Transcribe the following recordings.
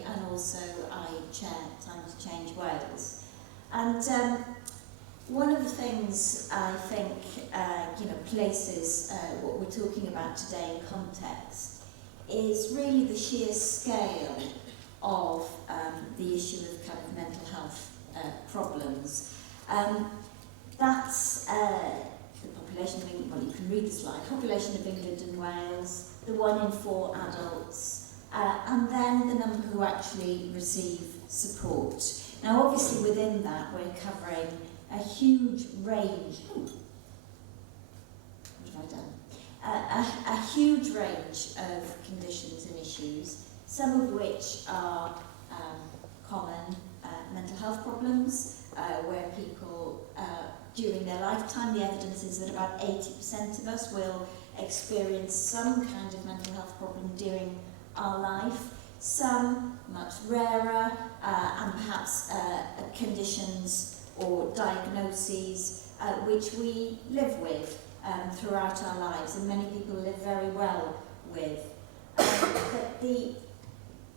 Moseley, and also I chair Time to Change Wales. And one of the things I think places what we're talking about today in context is really the sheer scale of the issue of kind of mental health problems. That's the population of England, well, you can read the slide, population of England and Wales, the 1 in 4 adults, and then the number who actually receive support. Now, obviously, within that, we're covering a huge range. What have I done? A huge range of conditions and issues, some of which are common mental health problems, where people, during their lifetime, the evidence is that about 80% of us will experience some kind of mental health problem during our life. Some much rarer, and perhaps conditions or diagnoses which we live with throughout our lives, and many people live very well with. But the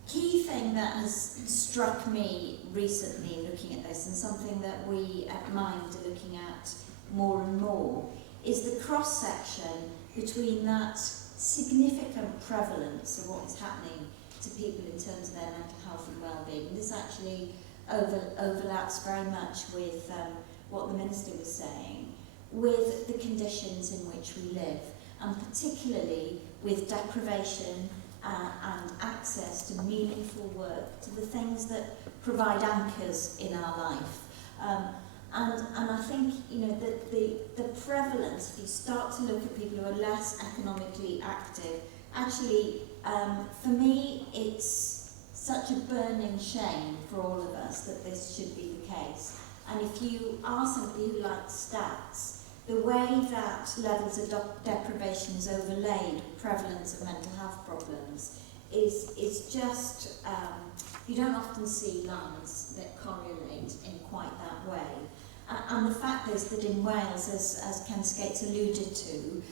key thing that has struck me recently looking at this, and something that we at Mind are looking at more and more, is the cross-section between that significant prevalence of what is happening to people in terms of their mental health and well-being. This actually overlaps very much with what the Minister was saying, with the conditions in which we live, and particularly with deprivation and access to meaningful work, to the things that provide anchors in our life. And I think, that the prevalence, if you start to look at people who are less economically active, actually, for me, it's such a burning shame for all of us that this should be the case. And if you are somebody who likes stats, the way that levels of deprivation is overlaid with prevalence of mental health problems is just, you don't often see lines that correlate in quite that way. And the fact is that in Wales, as Ken Skates alluded to,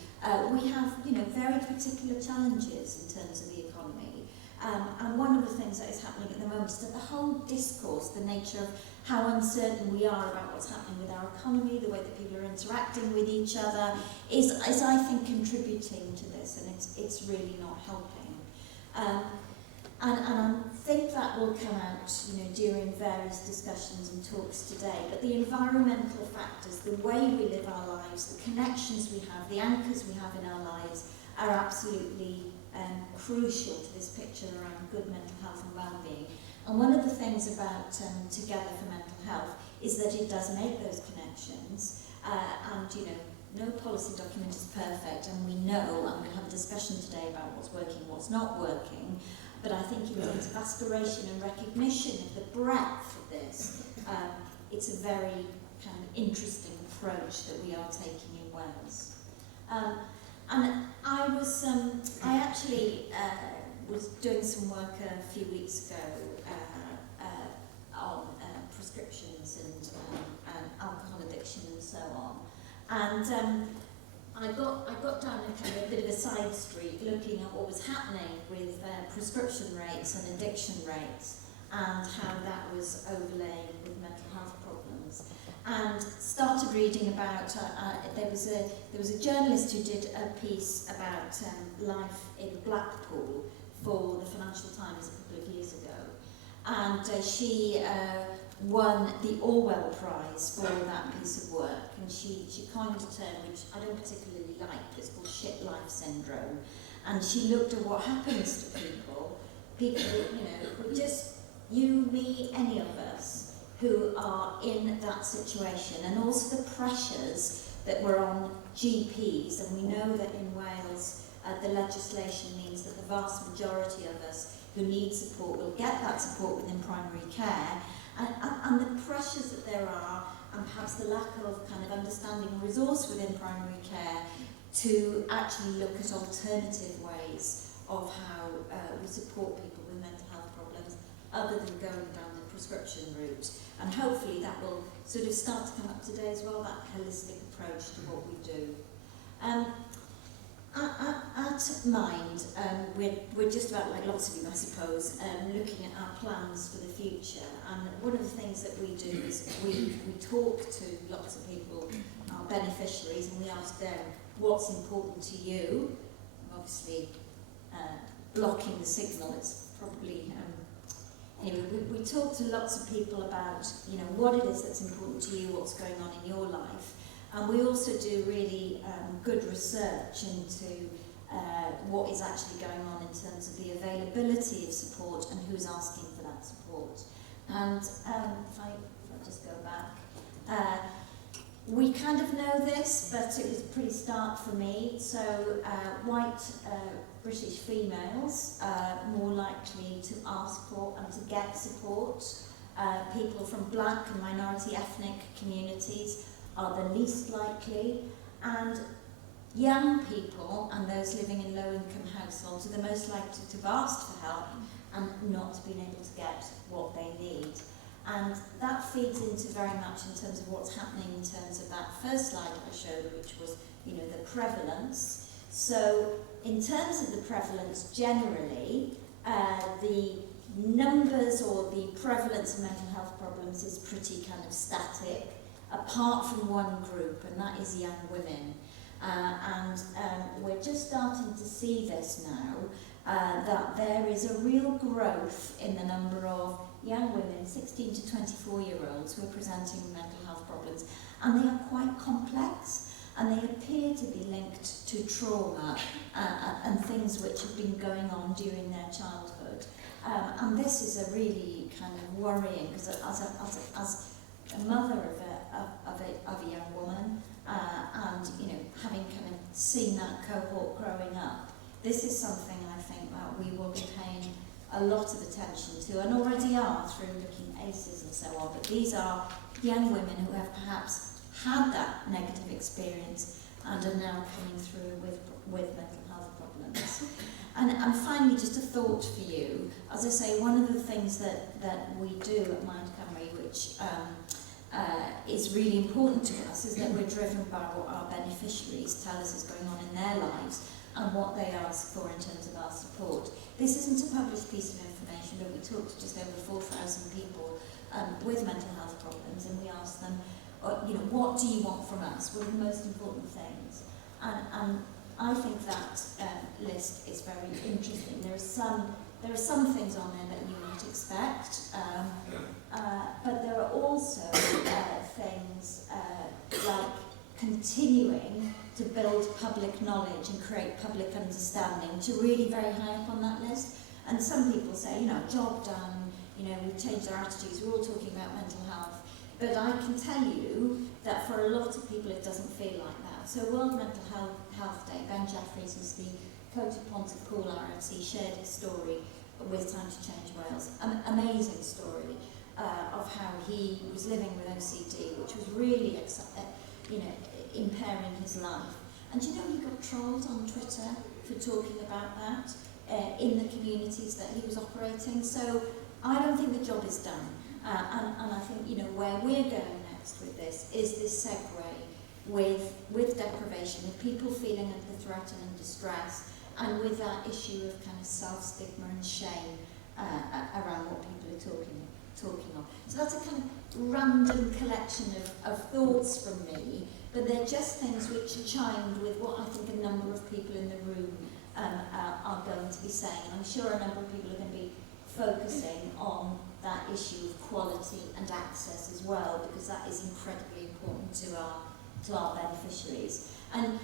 we have very particular challenges in terms of the economy. And one of the things that is happening at the moment is that the whole discourse, the nature of how uncertain we are about what's happening with our economy, the way that people are interacting with each other, is I think, contributing to this, and it's really not helping. And I think that will come out, during various discussions and talks today. But the environmental factors, the way we live our lives, the connections we have, the anchors we have in our lives, are absolutely crucial to this picture around good mental health and well-being. And one of the things about Together for Mental Health is that it does make those connections. And no policy document is perfect, and we know, and we'll have a discussion today about what's working, what's not working. But I think in terms of aspiration and recognition of the breadth of this, it's a very kind of interesting approach that we are taking in Wales. And I actually was doing some work a few weeks ago on prescriptions and alcohol addiction and so on. And I got down a kind of a bit of a side street looking at what was happening with prescription rates and addiction rates, and how that was overlaying with mental health problems. And started reading about, there was a journalist who did a piece about life in Blackpool for the Financial Times a couple of years ago. And she won the Orwell Prize for that piece of work, and she coined a term which I don't particularly like, but it's called shit life syndrome. And she looked at what happens to people, who just, you, me, any of us, who are in that situation, and also the pressures that were on GPs. And we know that in Wales, the legislation means that the vast majority of us who need support will get that support within primary care. And the pressures that there are, and perhaps the lack of kind of understanding and resource within primary care to actually look at alternative ways of how we support people with mental health problems, other than going down the prescription route. And hopefully that will sort of start to come up today as well, that holistic approach to what we do. At Mind, we're just about, like lots of you I suppose, looking at our plans for the future, and one of the things that we do is we talk to lots of people, our beneficiaries, and we ask them what's important to you. Obviously blocking the signal, it's probably anyway, we talk to lots of people about, you know, what it is that's important to you, what's going on in your life. And we also do really good research into what is actually going on in terms of the availability of support and who's asking for that support. And if I just go back, we kind of know this, but it was a pretty stark for me. So white British females are more likely to ask for and to get support. People from black and minority ethnic communities are the least likely, and young people and those living in low-income households are the most likely to have asked for help and not been able to get what they need. And that feeds into very much in terms of what's happening in terms of that first slide I showed, which was, you know, the prevalence. So in terms of the prevalence generally, the numbers or the prevalence of mental health problems is pretty kind of static, apart from one group, and that is young women. We're just starting to see this now, that there is a real growth in the number of young women, 16 to 24-year-olds, who are presenting with mental health problems, and they are quite complex, and they appear to be linked to trauma and things which have been going on during their childhood. And this is a really kind of worrying, because as a mother of a young woman, and you know, having kind of seen that cohort growing up, this is something I think that we will be paying a lot of attention to, and already are through looking at ACEs and so on. But these are young women who have perhaps had that negative experience and are now coming through with mental health problems. And finally, just a thought for you. As I say, one of the things that we do at Mind Cymru, which is really important to us, is that we're driven by what our beneficiaries tell us is going on in their lives and what they ask for in terms of our support. This isn't a published piece of information, but we talked to just over 4,000 people with mental health problems, and we asked them, you know, what do you want from us? What are the most important things? And I think that list is very interesting. There are some things on there that you might expect, but there are also things like continuing to build public knowledge and create public understanding, which are really very high up on that list. And some people say, you know, job done, you know, we've changed our attitudes, we're all talking about mental health. But I can tell you that for a lot of people it doesn't feel like that. So World Mental Health Day, Ben Jeffries, who's the coach of Pontypool RFC, shared his story with Time to Change Wales. An amazing story of how he was living with OCD, which was really, you know, impairing his life. And you know, he got trolled on Twitter for talking about that in the communities that he was operating. So I don't think the job is done. And I think, you know, where we're going next with this is this segue with deprivation, with people feeling under threat and in distress, and with that issue of kind of self-stigma and shame around what people are talking of. So that's a kind of random collection of thoughts from me, but they're just things which are chimed with what I think a number of people in the room are going to be saying. And I'm sure a number of people are going to be focusing on that issue of quality and access as well, because that is incredibly important to our beneficiaries. And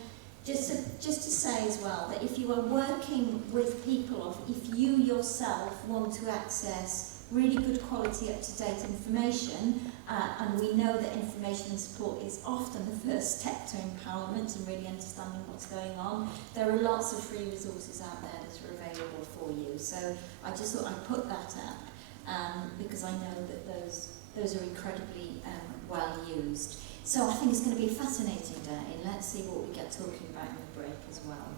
just to say as well that if you are working with people, or if you yourself want to access really good quality up-to-date information, and we know that information and support is often the first step to empowerment and really understanding what's going on, there are lots of free resources out there that are available for you. So I just thought I'd put that up, because I know that those are incredibly well used. So I think it's going to be a fascinating day, and let's see what we get talking about in the break as well.